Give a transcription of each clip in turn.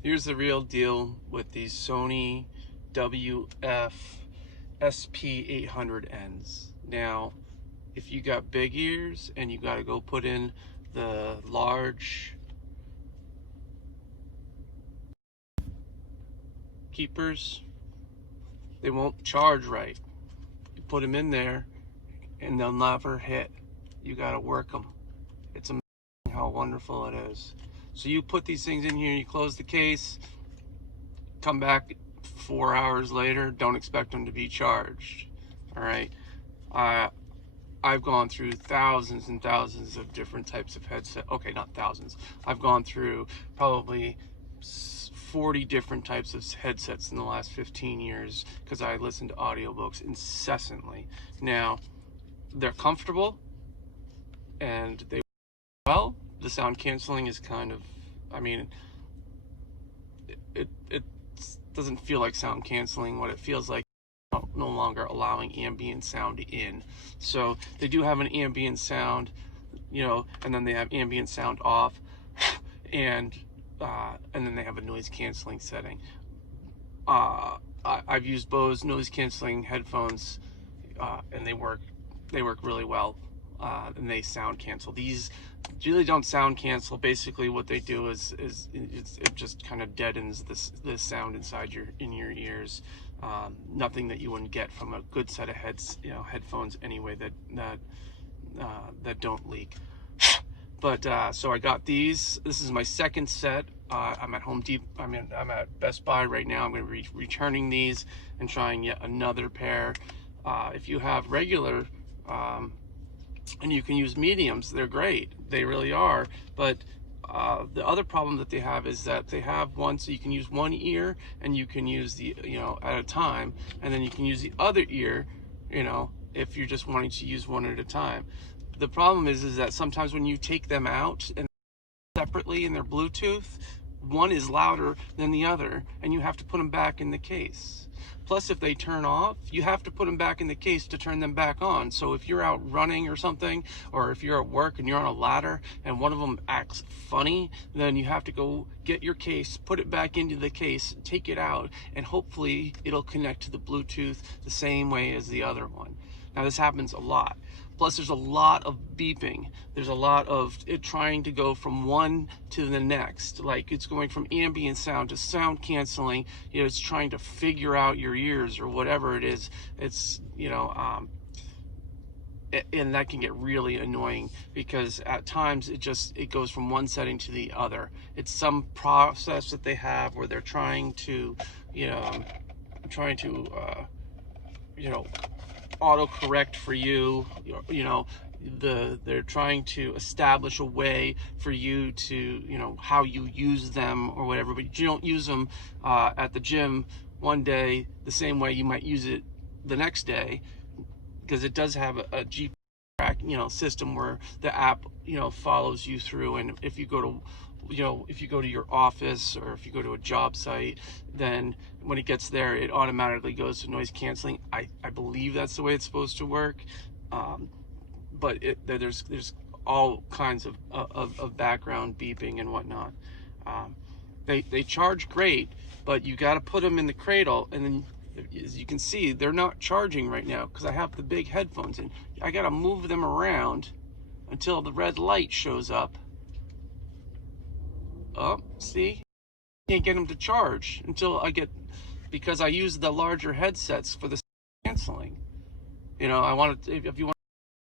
Here's the real deal with these Sony WF-SP-800Ns. Now, if you got big ears and you got to go put in the large keepers, they won't charge right. You put them in there and they'll never hit. You got to work them. It's amazing how wonderful it is. So you put these things in here, you close the case, come back 4 hours later, don't expect them to be charged. All right. I've gone through thousands and thousands of different types of headset. Okay, not thousands. I've gone through probably 40 different types of headsets in the last 15 years because I listen to audiobooks incessantly. Now, they're comfortable and they well. The sound canceling is kind of, I mean, it doesn't feel like sound canceling. What it feels like, no longer allowing ambient sound in. So they do have an ambient sound, and then they have ambient sound off, and then they have a noise canceling setting. I've used Bose noise canceling headphones, and they work really well, and they sound cancel. These really don't sound cancel. Basically what they do is it just kind of deadens this sound inside your ears. Nothing that you wouldn't get from a good set of headphones anyway, that don't leak. But so I got these. This is my second set. I'm at Home Depot. I'm at Best Buy right now. I'm going to be returning these and trying yet another pair. If you have regular, and you can use mediums, they're great. They really are. But the other problem that they have is that they have one, so you can use one ear and you can use the, at a time, and then you can use the other ear, if you're just wanting to use one at a time. The problem is that sometimes when you take them out and separately in their Bluetooth, one is louder than the other, and you have to put them back in the case. Plus, if they turn off, you have to put them back in the case to turn them back on. So if you're out running or something, or if you're at work and you're on a ladder and one of them acts funny, then you have to go get your case, put it back into the case, take it out, and hopefully it'll connect to the Bluetooth the same way as the other one. Now, this happens a lot. Plus, there's a lot of beeping. There's a lot of it trying to go from one to the next. Like, it's going from ambient sound to sound canceling. It's trying to figure out your ears or whatever it is. It's, and that can get really annoying because at times it goes from one setting to the other. It's some process that they have where they're trying to, autocorrect for you. They're trying to establish a way for you to, how you use them or whatever, but you don't use them at the gym one day the same way you might use it the next day, because it does have a GPS track, system where the app, follows you through. And if you go to your office or if you go to a job site, then when it gets there, it automatically goes to noise canceling. I believe that's the way it's supposed to work. But there's all kinds of background beeping and whatnot. They charge great, but you got to put them in the cradle, and then as you can see, they're not charging right now because I have the big headphones in. I got to move them around until the red light shows up. Oh, see? Can't get them to charge until because I use the larger headsets for the canceling. I want to, if you want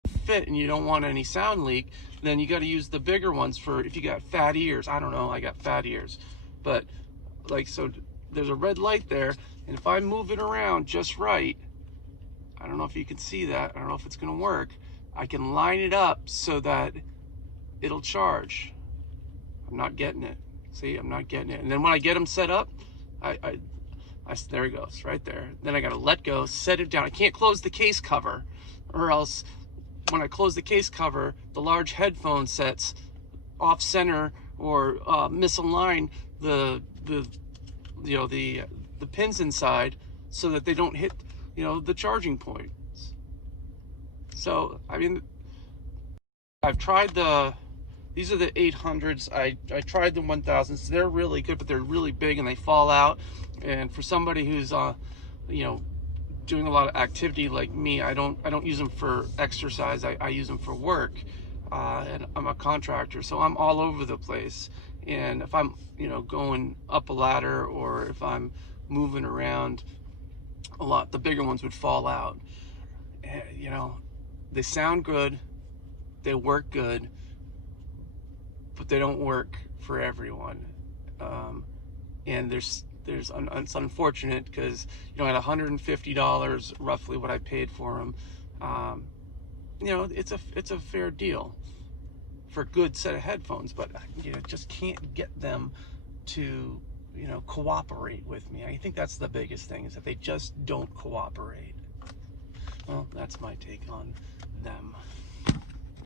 to fit and you don't want any sound leak, then you got to use the bigger ones for if you got fat ears. I don't know, I got fat ears. But so there's a red light there, and if I move it around just right, I don't know if you can see that. I don't know if it's going to work. I can line it up so that it'll charge. I'm not getting it. See, I'm not getting it. And then when I get them set up, there it goes, right there. Then I got to let go, set it down. I can't close the case cover, or else when I close the case cover, the large headphone sets off center or misalign the pins inside so that they don't hit, the charging points. So, I mean, I've tried the These are the 800s. I tried the 1000s. They're really good, but they're really big and they fall out. And for somebody who's you know, doing a lot of activity like me, I don't use them for exercise. I use them for work, and I'm a contractor, so I'm all over the place. And if I'm, you know, going up a ladder or if I'm moving around a lot, the bigger ones would fall out. You know, they sound good, they work good, but they don't work for everyone. And it's unfortunate because, you know, at $150, roughly what I paid for them, you know, it's a fair deal for a good set of headphones, but you know, just can't get them to, you know, cooperate with me. I think that's the biggest thing, is that they just don't cooperate. Well, that's my take on them.